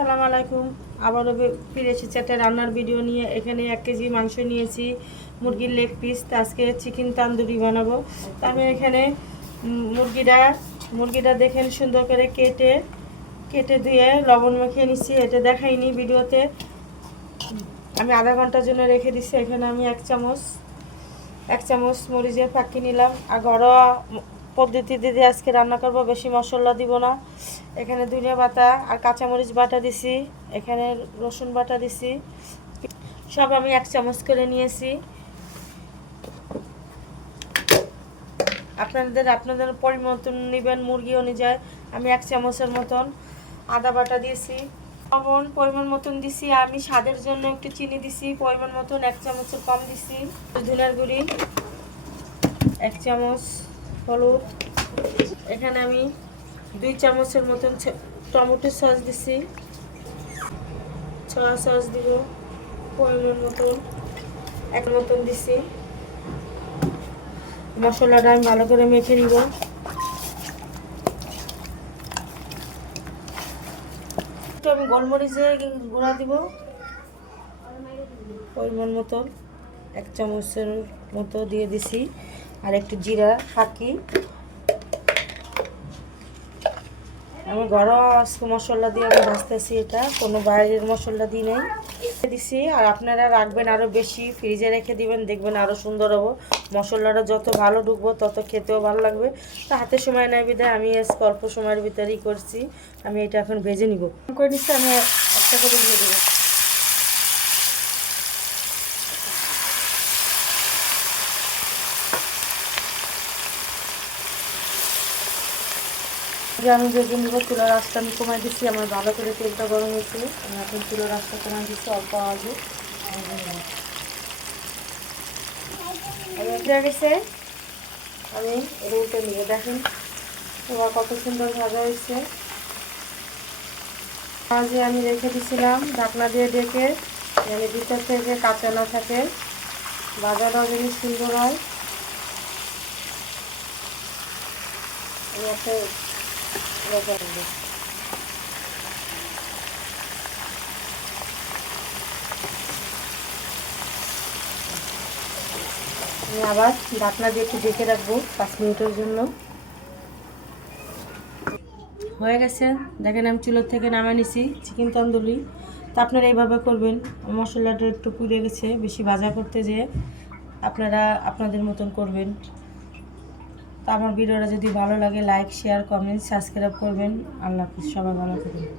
আসসালামু আলাইকুম। আবারও ফিরে এসেছি একটা রান্নার ভিডিও নিয়ে। এখানে 1 কেজি মাংস নিয়েছি, মুরগির লেগ পিস। আজকে চিকেন তান্দুরি বানাবো। তো আমি এখানে মুরগিটা দেখেন সুন্দর করে কেটে ধুয়ে লবণ মাখিয়ে নিচ্ছি। এটা দেখাইনি ভিডিওতে। আমি আধা ঘন্টার জন্য রেখে দিচ্ছি। এখানে আমি এক চামচ মরিচের ফাঁকি নিলাম। আর ঘরোয়া পদ্ধতিতে দিয়ে আজকে রান্না করব, বেশি মশলা দিব না। এখানে ধনিয়া পাতা আর কাঁচামরিচ বাটা দিছি, এখানে রসুন বাটা দিছি, সব আমি 1 চামচ করে নিয়েছি। আপনাদের পরিমাণ মতন নেবেন, মুরগি অনুযায়ী। আমি 1 চামচের মতন আদা বাটা দিয়েছি, লবণ পরিমাণ মতন দিছি। আমি স্বাদের জন্য একটু চিনি দিছি পরিমাণ মতন, 1 চামচের কম দিছি। ধনিয়ার গুঁড়ি 1 চামচ, হলুদ। এখানে আমি 2 চামচের মতন টমেটো সস দিছি, সয়া সস দিব পরিমাণ মতন, 1 মতন দিছি। মশলাটা আমি ভালো করে মেখে নিব। আমি গোলমরিচের গুঁড়া দিব পরিমাণ মতন, 1 চামচের মতো দিয়ে দিছি। আর একটু জিরা ফাঁকি। আমি ঘরোয়া মশলা দিয়ে আমি ভাজতেছি, এটা কোনো বাইরের মশলা দিয়ে নেই দিছি। আর আপনারা রাখবেন আরও বেশি, ফ্রিজে রেখে দিবেন, দেখবেন আরও সুন্দর হবো। মশলাটা যত ভালো ঢুকবো তত খেতেও ভালো লাগবে। তো হাতে সময় নেয় বিধায় আমি অল্প সময়ের ভিতরেই করছি। আমি এটা এখন ভেজে নিব করে নিচ্ছি। আমি একটা করে দিয়ে দেবো। আমি ভেজে নিব। চুলার আঁচটা আমি কমাই দিচ্ছি, আমার ভালো করে তেলটা গরম হয়েছে। আমি এখন চুলার আঁচটা কমাই দিচ্ছি অল্প আগে। গেছে আমি উল্টে নিব। দেখেন তোমার কত সুন্দর ভাজা হয়েছে। মাঝে আমি রেখে দিয়েছিলাম ঢাকনা দিয়ে ঢেকে, মানে ভিতর থেকে কাঁচা না থাকে, ভাজাটাও জিনিস সুন্দর হয়। আমি একটা আমি আবার ঢাকনা দিয়ে একটু ঢেকে রাখবো 5 মিনিটের জন্য। হয়ে গেছে, দেখেন আমি চুলোর থেকে নামিয়ে নিছি চিকেন তন্দুরি। তো আপনারা এইভাবে করবেন। মশলাটা একটু পুড়ে গেছে, বেশি ভাজা করতে যেয়ে আপনারা আপনাদের মতন করবেন। তো আমার ভিডিওটা যদি ভালো লাগে লাইক, শেয়ার, কমেন্ট, সাবস্ক্রাইব করবেন। আল্লাহ হাফিজ, সবাই ভালো থাকবেন।